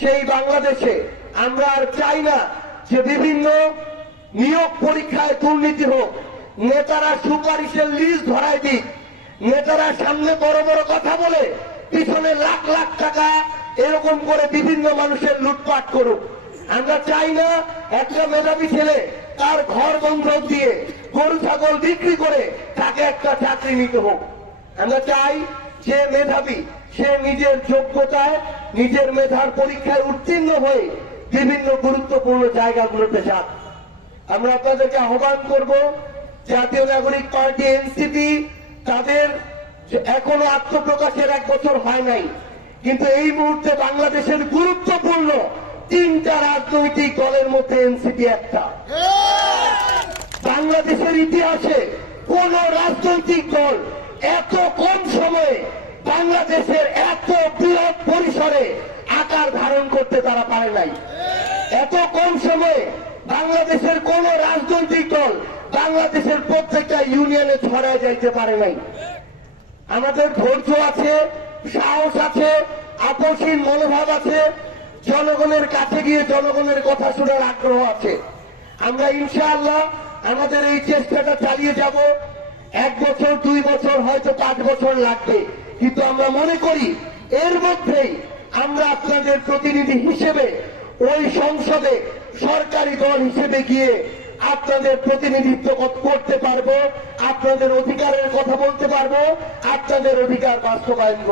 সেই বাংলাদেশে আমরা আর চাই না যে বিভিন্ন নিয়োগ পরীক্ষায় দুর্নীতি হোক, নেতারা সুপারিশের লিস্ট ধরায় দিক, নেতারা সামনে বড় বড় কথা বলে পিছনে লাখ লাখ টাকা এরকম করে বিভিন্ন মানুষের লুটপাট করুক। আমরা চাই না একটা মেধাবী ছেলে তার ঘর বন্ধক দিয়ে গরু ছাগল বিক্রি করে তাকে একটা চাকরি নিতে হোক। আমরা চাই যে মেধাবী সে নিজের যোগ্যতায় নিজের মেধার পরীক্ষায় উত্তীর্ণ হয়ে বিভিন্ন গুরুত্বপূর্ণ জায়গাগুলোতে যাক। আমরা আপনাদেরকে আহ্বান করব, জাতীয় নাগরিক পার্টি এনসিপি তাদের এখনো আত্মপ্রকাশের 1 বছর হয় নাই, কিন্তু এই মুহূর্তে বাংলাদেশের গুরুত্বপূর্ণ 3টা রাজনৈতিক দলের মধ্যে এনসিপি একটা। বাংলাদেশের ইতিহাসে কোন রাজনৈতিক দল এত কম সময়ে বাংলাদেশের এত বৃহৎ পরিসরে আকার ধারণ করতে তারা পারে নাই। এত কম সময়ে বাংলাদেশের কোন রাজনৈতিক দল বাংলাদেশের প্রত্যেকটা ইউনিয়নে ছড়ায় যাইতে পারে নাই। আমাদের ধৈর্য আছে, সাহস আছে, আপোষহীন মনোভাব আছে, জনগণের কাছে গিয়ে জনগণের কথা শোনার আগ্রহ আছে। আমরা ইনশাআল্লাহ আমাদের এই চেষ্টাটা চালিয়ে যাব। 1 বছর 2 বছর হয়তো 5 বছর লাগবে, কিন্তু আমরা মনে করি এর মধ্যেই আমরা আপনাদের প্রতিনিধি হিসেবে ওই সংসদে সরকারি দল হিসেবে গিয়ে আপনাদের প্রতিনিধিত্ব করতে পারবো, আপনাদের অধিকারের কথা বলতে পারবো, আপনাদের অধিকার বাস্তবায়ন করতে